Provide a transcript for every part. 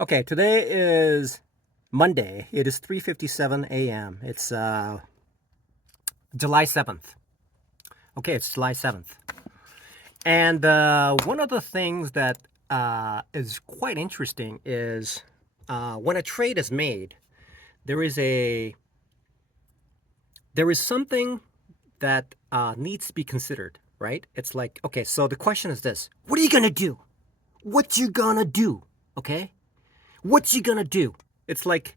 Okay, today is Monday. It is 3:57 a.m. It's July 7th. Okay, it's July 7th. And one of the things that is quite interesting is when a trade is made, there is a there is something that needs to be considered, right? It's like, okay, so the question is this: what are you gonna do? What you gonna do? Okay, what you gonna do? It's like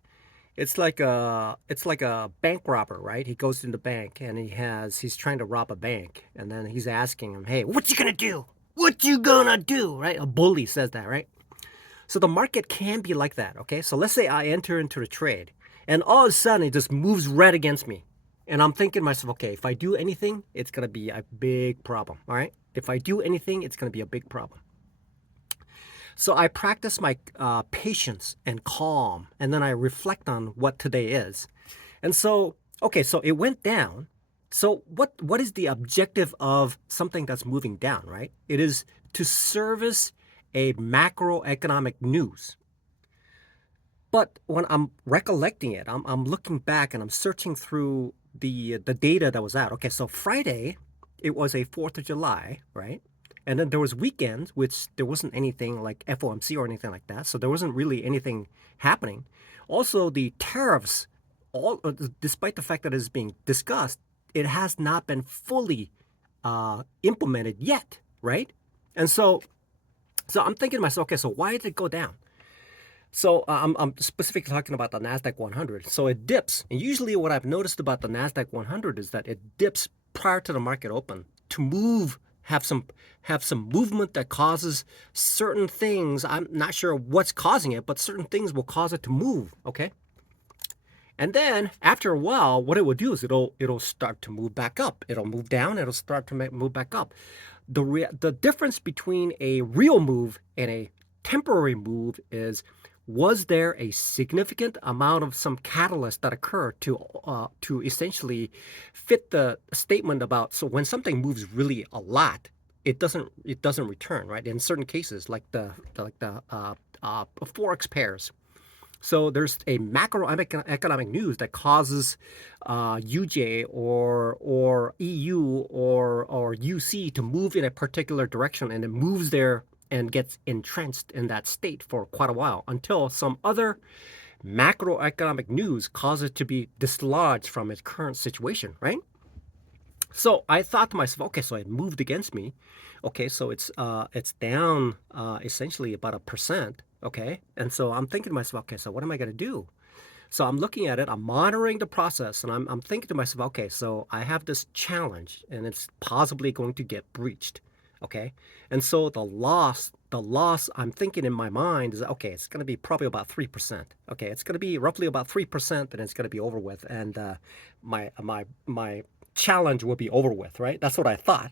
it's like a bank robber, right? He goes in the bank and he's trying to rob a bank, and then he's asking him, "Hey, what you gonna do? What you gonna do?" Right? A bully says that, right? So the market can be like that, okay? So let's say I enter into the trade, and all of a sudden it just moves red against me, and I'm thinking to myself, okay, if I do anything, it's gonna be a big problem, all right? If I do anything, it's gonna be a big problem. So I practice my patience and calm, and then I reflect on what today is. And so, okay, so it went down. So what is the objective of something that's moving down, right? It is to service a macroeconomic news. But when I'm recollecting it, I'm looking back and I'm searching through the data that was out. Okay, so Friday, it was a 4th of July, right? And then there was weekends, which there wasn't anything like FOMC or anything like that. So there wasn't really anything happening. Also, the tariffs, despite the fact that it's being discussed, it has not been fully implemented yet, right? And so I'm thinking to myself, okay, so why did it go down? So I'm specifically talking about the NASDAQ 100. So it dips. And usually what I've noticed about the NASDAQ 100 is that it dips prior to the market open to move, have some movement that causes certain things. I'm not sure what's causing it, but certain things will cause it to move, okay? And then after a while, what it will do is it'll start to move back up. It'll move down, it'll start to move back up. The difference between a real move and a temporary move is, was there a significant amount of some catalyst that occurred to essentially fit the statement about, so when something moves really a lot, it doesn't return, right? In certain cases, like the forex pairs. So there's a macroeconomic news that causes UJ or EU or UC to move in a particular direction, and it moves there and gets entrenched in that state for quite a while until some other macroeconomic news causes it to be dislodged from its current situation, right? So I thought to myself, okay, so it moved against me. Okay, so it's down essentially about 1%. Okay, and so I'm thinking to myself, okay, so what am I going to do? So I'm looking at it, I'm monitoring the process, and I'm thinking to myself, okay, so I have this challenge, and it's possibly going to get breached. Okay, and so the loss I'm thinking in my mind is, okay, it's going to be probably about 3%. Okay, it's going to be roughly about 3%, and it's going to be over with, and my challenge will be over with, right? That's what I thought.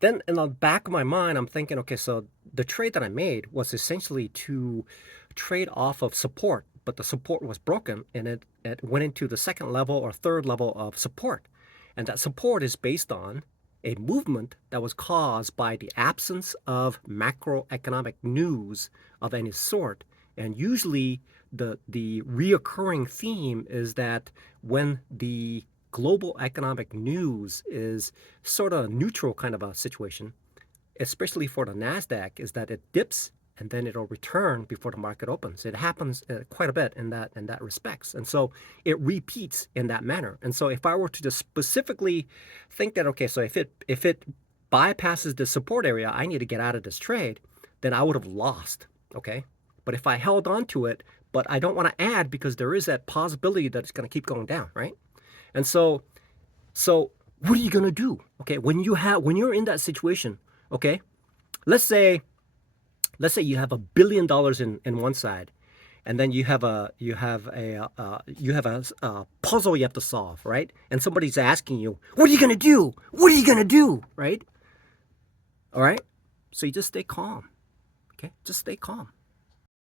Then in the back of my mind, I'm thinking, okay, so the trade that I made was essentially to trade off of support, but the support was broken, and it went into the second level or third level of support. And that support is based on a movement that was caused by the absence of macroeconomic news of any sort. And usually the reoccurring theme is that when the global economic news is sort of neutral kind of a situation, especially for the NASDAQ, is that it dips and then it'll return before the market opens. It happens quite a bit in that respects. And so it repeats in that manner. And so if I were to just specifically think that, okay, so if it bypasses the support area, I need to get out of this trade, then I would have lost. Okay. But if I held on to it, but I don't want to add because there is that possibility that it's going to keep going down, right? And so what are you gonna do? Okay, when you're in that situation, okay, let's say you have $1 billion in one side, and then you have a puzzle you have to solve, right? And somebody's asking you, what are you gonna do? What are you gonna do? Right? All right. So you just stay calm. Okay, just stay calm.